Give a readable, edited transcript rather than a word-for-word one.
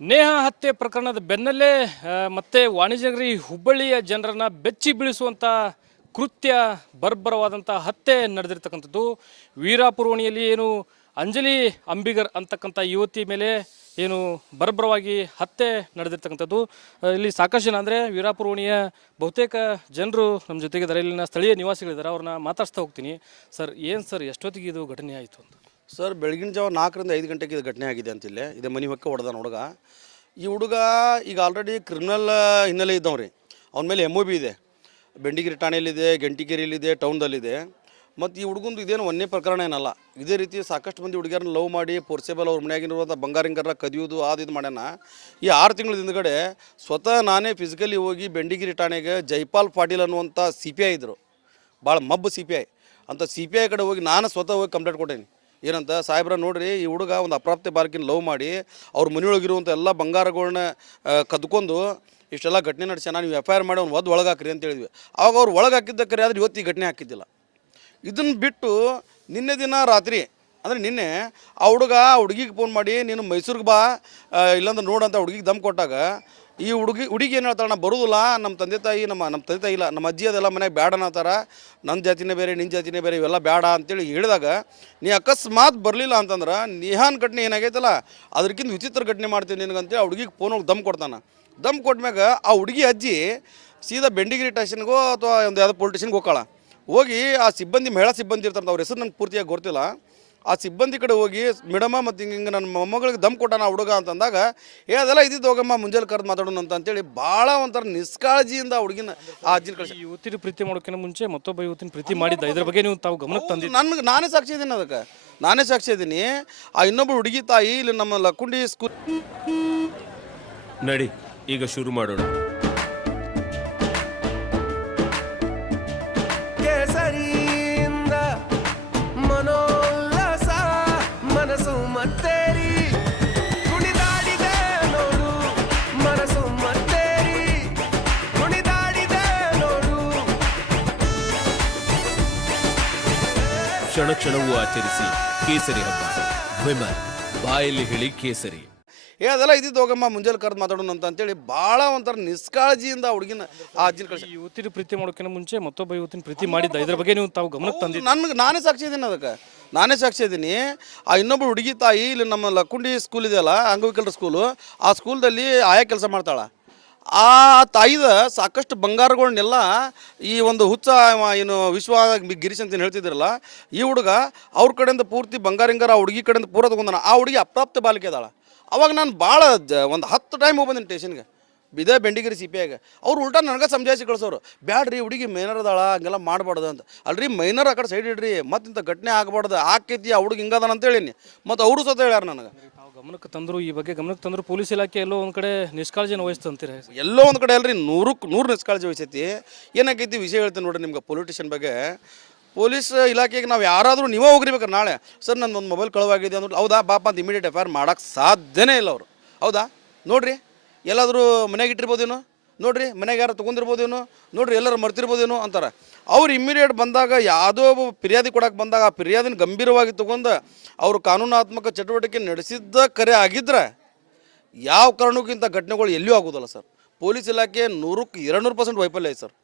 ನೇಹಾ ಹತ್ಯೆ ಪ್ರಕರಣದ ಬೆನ್ನಲ್ಲೇ ಮತ್ತೆ ವಾಣಿಜ್ಯನಗರಿ ಹುಬ್ಬಳ್ಳಿಯ ಜನರನ್ನ ಬೆಚ್ಚಿ ಬೀಳಿಸುವಂಥ ಕೃತ್ಯ ಬರ್ಬರವಾದಂಥ ಹತ್ಯೆ ನಡೆದಿರ್ತಕ್ಕಂಥದ್ದು. ವೀರಾಪುರ ಓಣಿಯಲ್ಲಿ ಏನು ಅಂಜಲಿ ಅಂಬಿಗರ್ ಅಂತಕ್ಕಂಥ ಯುವತಿ ಮೇಲೆ ಏನು ಬರ್ಬರವಾಗಿ ಹತ್ಯೆ ನಡೆದಿರ್ತಕ್ಕಂಥದ್ದು. ಇಲ್ಲಿ ಸಾಕಷ್ಟು ಜನ ಅಂದರೆ ವೀರಾಪುರ ಓಣಿಯ ಬಹುತೇಕ ಜನರು ನಮ್ಮ ಜೊತೆಗಿದ್ದಾರೆ, ಇಲ್ಲಿನ ಸ್ಥಳೀಯ ನಿವಾಸಿಗಳಿದ್ದಾರೆ, ಅವ್ರನ್ನ ಮಾತಾಡ್ಸ್ತಾ ಹೋಗ್ತೀನಿ. ಸರ್ ಏನು ಸರ್, ಎಷ್ಟೊತ್ತಿಗೆ ಇದು ಘಟನೆ ಆಯಿತು ಅಂತ? ಸರ್, ಬೆಳಗಿನ ಜಾವ 4ರಿಂದ 5 ಗಂಟೆಗೆ ಇದು ಘಟನೆ ಆಗಿದೆ ಅಂತಿಲ್ಲೇ. ಇದೇ ಮನೆ ಹೊಕ್ಕ ಹೊಡೆದಾನ ಹುಡುಗ. ಈ ಹುಡುಗ ಈಗ ಆಲ್ರೆಡಿ ಕ್ರಿಮಿನಲ್ ಹಿನ್ನೆಲೆ ಇದ್ದವ್ರಿ. ಅವನ ಮೇಲೆ MOB ಇದೆ, ಬೆಂಡಿಗಿರಿ ಠಾಣೆಯಲ್ಲಿದೆ, ಗಂಟಿಗೇರಿಯಲ್ಲಿದೆ, ಟೌನ್ದಲ್ಲಿದೆ. ಮತ್ತು ಈ ಹುಡುಗಂದು ಇದೇನು ಒಂದೇ ಪ್ರಕರಣ ಏನಲ್ಲ. ಇದೇ ರೀತಿ ಸಾಕಷ್ಟು ಮಂದಿ ಹುಡುಗಿಯರನ್ನ ಲವ್ ಮಾಡಿ ಫೋರ್ಸೇಬಲ್ ಅವ್ರ ಮನೆಯಾಗಿರುವಂಥ ಬಂಗಾರಿಂಗರ ಕದಿಯೋದು ಇದು ಮಾಡ್ಯಾನ. ಈ 6 ತಿಂಗಳ ಹಿಂದ್ಗಡೆ ಸ್ವತಃ ನಾನೇ ಫಿಸಿಕಲಿ ಹೋಗಿ ಬೆಂಡಿಗಿರಿ ಠಾಣೆಗೆ ಜೈಪಾಲ್ ಪಾಟೀಲ್ ಅನ್ನುವಂಥ CPI ಇದ್ದರು, ಭಾಳ ಮಬ್ಬು CPI. ಅಂತ CPI ಕಡೆ ಹೋಗಿ ನಾನು ಸ್ವತಃ ಹೋಗಿ ಕಂಪ್ಲೇಂಟ್ ಕೊಟ್ಟೇನಿ. ಏನಂತ, ಸಾಹೇಬ್ರ ನೋಡ್ರಿ, ಈ ಹುಡುಗ ಒಂದು ಅಪ್ರಾಪ್ತೆ ಬಾಲಕಿನ ಲವ್ ಮಾಡಿ ಅವ್ರ ಮನೆಯೊಳಗಿರುವಂಥ ಎಲ್ಲ ಬಂಗಾರಗಳನ್ನ ಕದ್ಕೊಂಡು ಇಷ್ಟೆಲ್ಲ ಘಟನೆ ನಡೆಸ್ಯಾನ. ನೀವು FIR ಮಾಡಿ ಅವ್ನು ಒಳಗೆ ಹಾಕ್ರಿ ಅಂತ ಹೇಳಿದ್ವಿ. ಅವಾಗ ಅವ್ರು ಒಳಗೆ ಹಾಕಿದ್ದ ಕರೆ ಆದರೆ ಇವತ್ತು ಈ ಘಟನೆ ಹಾಕಿದ್ದಿಲ್ಲ. ಇದನ್ನು ಬಿಟ್ಟು ನಿನ್ನೆ ದಿನ ರಾತ್ರಿ ಅಂದರೆ ನಿನ್ನೆ ಆ ಹುಡುಗಿಗೆ ಫೋನ್ ಮಾಡಿ ನೀನು ಮೈಸೂರಿಗೆ ಬಾ, ಇಲ್ಲಾಂದ್ರೆ ನೋಡಂತ ಹುಡುಗಿಗೆ ದಮ್ ಕೊಟ್ಟಾಗ ಈ ಹುಡುಗಿ ಏನು ಹೇಳ್ತಾಳೆ, ನಾ ಬರೋದಿಲ್ಲ, ನಮ್ಮ ತಂದೆ ತಾಯಿ ಇಲ್ಲ, ನಮ್ಮ ಅಜ್ಜಿ ಅದೆಲ್ಲ ಮನೆಗೆ ಬೇಡ ಅನ್ನತ್ತಾರ, ನನ್ನ ಜಾತಿನೇ ಬೇರೆ ನಿನ್ನ ಜಾತಿನೇ ಬೇರೆ, ಇವೆಲ್ಲ ಬೇಡ ಅಂತೇಳಿ ಹೇಳಿದಾಗ ನೀ ಅಕಸ್ಮಾತ್ ಬರಲಿಲ್ಲ ಅಂತಂದ್ರೆ ನೇಹಾನ್ ಘಟನೆ ಏನಾಗೈತಲ್ಲ ಅದಕ್ಕಿಂತ ವಿಚಿತ್ರ ಘಟನೆ ಮಾಡ್ತೀನಿ ನಿನಗಂತೇಳಿ ಆ ಹುಡುಗಿಗೆ ಫೋನ್ ಹೋಗಿ ದಮ್ ಕೊಡ್ತಾನೆ. ದಮ್ ಕೊಟ್ಮ್ಯಾಗ ಆ ಹುಡುಗಿ ಅಜ್ಜಿ ಸೀದಾ ಬೆಂಡಿಗಿರಿ ಸ್ಟೇಷನ್ಗೋ ಅಥವಾ ಒಂದು ಯಾವುದೋ ಪೊಲೀಸ್ ಸ್ಟೇಷನ್ಗೆ ಹೋಗೋಣ. ಹೋಗಿ ಆ ಸಿಬ್ಬಂದಿ, ಮಹಿಳಾ ಸಿಬ್ಬಂದಿ ಇರ್ತಾರೆ, ಅವ್ರ ಹೆಸರು ನನಗೆ ಪೂರ್ತಿಯಾಗಿ ಗೊತ್ತಿಲ್ಲ, ಆ ಸಿಬ್ಬಂದಿ ಕಡೆ ಹೋಗಿ ಮೇಡಮ್ಮ ಮತ್ತು ಹಿಂಗೆ ನನ್ನ ಮೊಮ್ಮಗಳಿಗೆ ದಮ್ ಕೊಟ್ಟಾನ ಹುಡುಗ ಅಂತಂದಾಗ ಅದೆಲ್ಲ ಇದ್ದಿದ್ದು ಹೋಗಮ್ಮ ಮುಂಜಾನೆ ಕರೆದು ಮಾತಾಡೋಣ ಅಂತೇಳಿ ಭಾಳ ಒಂಥರ ನಿಷ್ಕಾಳಜಿಯಿಂದ ಆ ಹುಡುಗಿನ ಆ ಅಜ್ಜಿನ ಕಳಿಸಿ. ಯುವತಿನ ಪ್ರೀತಿ ಮಾಡೋಕ್ಕಿಂತ ಮುಂಚೆ ಮತ್ತೊಬ್ಬ ಯುವತಿನ ಪ್ರೀತಿ ಮಾಡಿದ್ದ, ಇದ್ರ ಬಗ್ಗೆ ನೀವು ತಾವು ಗಮನಕ್ಕೆ ತಂದಿದ್ದು? ನಾನೇ ಸಾಕ್ಷಿ ಇದ್ದೀನಿ, ಅದಕ್ಕೆ ನಾನೇ ಸಾಕ್ಷಿ ಇದ್ದೀನಿ. ಆ ಇನ್ನೊಬ್ಬರು ಹುಡುಗಿ ತಾಯಿ ಇಲ್ಲಿ ನಮ್ಮ ಲಕ್ಕುಂಡಿ ಸ್ಕೂಲ್ ನಡಿ ಈಗ ಶುರು ಮಾಡೋಣ. ಕ್ಷಣ ಕ್ಷಣವೂ ಆಚರಿಸಿ ಕೇಸರಿ ಹಬ್ಬ. ವಿಮಲ್ ಬಾಯಲ್ಲಿ ಹೇಳಿ ಕೇಸರಿ. ಅದೆಲ್ಲ ಇದ್ದಿದ್ದು ಹೋಗಮ್ಮ ಮುಂಜಾನೆ ಕರೆದು ಮಾತಾಡೋಣ ಅಂತೇಳಿ ಭಾಳ ಒಂಥರ ನಿಷ್ಕಾಳಜಿಯಿಂದ ಹುಡುಗಿನ ಆ ಅಜ್ಜಿನ ಕಳಿಸಿ. ಯುವತಿನ ಪ್ರೀತಿ ಮಾಡೋಕ್ಕಿಂತ ಮುಂಚೆ ಮತ್ತೊಬ್ಬ ಯುವತಿನ ಪ್ರೀತಿ ಮಾಡಿದ್ದ, ಇದ್ರ ಬಗ್ಗೆ ನೀವು ತಾವು ಗಮನಕ್ಕೆ ತಂದಿದ್ದು? ನಾನೇ ಸಾಕ್ಷಿ ಇದ್ದೀನಿ, ಅದಕ್ಕೆ ನಾನೇ ಸಾಕ್ಷಿ ಇದ್ದೀನಿ. ಆ ಇನ್ನೊಬ್ಬರು ಹುಡುಗಿ ತಾಯಿ ಇಲ್ಲಿ ನಮ್ಮ ಲಕ್ಕುಂಡಿ ಸ್ಕೂಲ್ ಇದೆಯಲ್ಲ, ಅಂಗವಿಕಲರ ಸ್ಕೂಲು, ಆ ಸ್ಕೂಲ್ದಲ್ಲಿ ಆಯಾ ಕೆಲಸ ಮಾಡ್ತಾಳೆ. ಆ ತಾಯಿದ ಸಾಕಷ್ಟು ಬಂಗಾರಗಳನ್ನೆಲ್ಲ ಈ ಒಂದು ಹುಚ್ಚ ಏನು ಗಿರೀಶ್ ಅಂತ ಹೇಳ್ತಿದ್ರಲ್ಲ, ಈ ಹುಡುಗ ಅವ್ರ ಕಡೆಯಿಂದ ಪೂರ್ತಿ ಬಂಗಾರಿಂಗಾರ ಆ ಹುಡುಗಿ ಕಡೆಯಿಂದ ಪೂರ ತೊಗೊಂಡಾನ. ಆ ಹುಡುಗಿ ಅಪ್ರಾಪ್ತ ಬಾಲಿಕೆ ಅದಾಳ. ಅವಾಗ ನಾನು ಭಾಳ ಒಂದು 10 ಟೈಮ್ ಹೋಗಿ ಬಂದಿನಿ ಸ್ಟೇಷನ್ಗೆ, ಬೆಂಡಿಗಿರಿ CPIಗೆ. ಅವ್ರು ಉಲ್ಟಾ ನನಗೆ ಸಮಜಾಯಿಸಿ ಕಳಿಸೋರು, ಬ್ಯಾಡ್ರಿ ಹುಡುಗಿ ಮೈನರ್ ಅದಾಳ, ಹಂಗೆಲ್ಲ ಮಾಡಬಾರ್ದು ಅಂತ. ಅಲ್ರಿ ಮೈನರ್ ಆ ಕಡೆ ಸೈಡ್ ಇಡ್ರಿ, ಮತ್ತು ಇಂಥ ಘಟನೆ ಆಗಬಾರ್ದು, ಆಕೈತಿ ಆ ಹುಡುಗಿ ಹಿಂಗದಾನ ಅಂತ ಹೇಳೀನಿ. ಮತ್ತು ಅವರು ಸತ ಹೇಳ್ಯಾರ ನನಗೆ. ಗಮನಕ್ಕೆ ತಂದರು, ಈ ಬಗ್ಗೆ ಗಮನಕ್ಕೆ ತಂದರು. ಪೊಲೀಸ್ ಇಲಾಖೆ ಎಲ್ಲೋ ಒಂದು ಕಡೆ ನಿಷ್ಕಾಳಜಿನ ವಹಿಸ್ತು ಅಂತೀರ? ಎಲ್ಲೋ ಒಂದು ಕಡೆ ಅಲ್ರಿ 100ಕ್ಕೆ 100 ನಿಷ್ಕಾಳಜಿ ವಹಿಸೈತಿ. ಏನಾಗೈತಿ ವಿಷಯ ಹೇಳ್ತೀನಿ ನೋಡ್ರಿ ನಿಮ್ಗೆ. ಪೊಲಿಟಿಷಿಯನ್ ಬಗ್ಗೆ ಪೊಲೀಸ್ ಇಲಾಖೆಗೆ ನಾವು ಯಾರಾದರೂ ನೀವೇ ಹೋಗ್ರಿಬೇಕಾರೆ ನಾಳೆ ಸರ್ ನನ್ನೊಂದು ಮೊಬೈಲ್ ಕಳುವಾಗಿದೆ ಅಂದ್ರೆ ಹೌದಾ ಬಾಪ ಅಂತ ಇಮಿಡಿಯೇಟ್ FIR ಮಾಡೋಕ್ಕೆ ಸಾಧ್ಯನೇ ಇಲ್ಲ ಅವರು. ಹೌದಾ ನೋಡಿರಿ, ಎಲ್ಲಾದರೂ ಮನೆಗೆ ಇಟ್ಟಿರ್ಬೋದೇನೋ, ನೋಡಿರಿ ಮನೆಗೆ ಯಾರು ತೊಗೊಂಡಿರ್ಬೋದೇನೋ, ನೋಡಿರಿ ಎಲ್ಲರೂ ಮರ್ತಿರ್ಬೋದೇನೋ ಅಂತಾರೆ. ಅವ್ರು ಇಮ್ಮಿಡಿಯೇಟ್ ಬಂದಾಗ ಯಾವುದೋ ಫಿರ್ಯಾದಿ ಕೊಡೋಕೆ ಬಂದಾಗ ಆ ಫಿರ್ಯಾದಿನ ಗಂಭೀರವಾಗಿ ತೊಗೊಂಡು ಅವರು ಕಾನೂನಾತ್ಮಕ ಚಟುವಟಿಕೆ ನಡೆಸಿದ್ದ ಕರೆ ಆಗಿದ್ರೆ ಯಾವ ಕಾರಣಕ್ಕಿಂತ ಘಟನೆಗಳು ಎಲ್ಲಿಯೂ ಆಗೋದಲ್ಲ ಸರ್. ಪೊಲೀಸ್ ಇಲಾಖೆ 100ಕ್ಕೆ 200% ವೈಫಲ್ಯ ಐತೆ ಸರ್.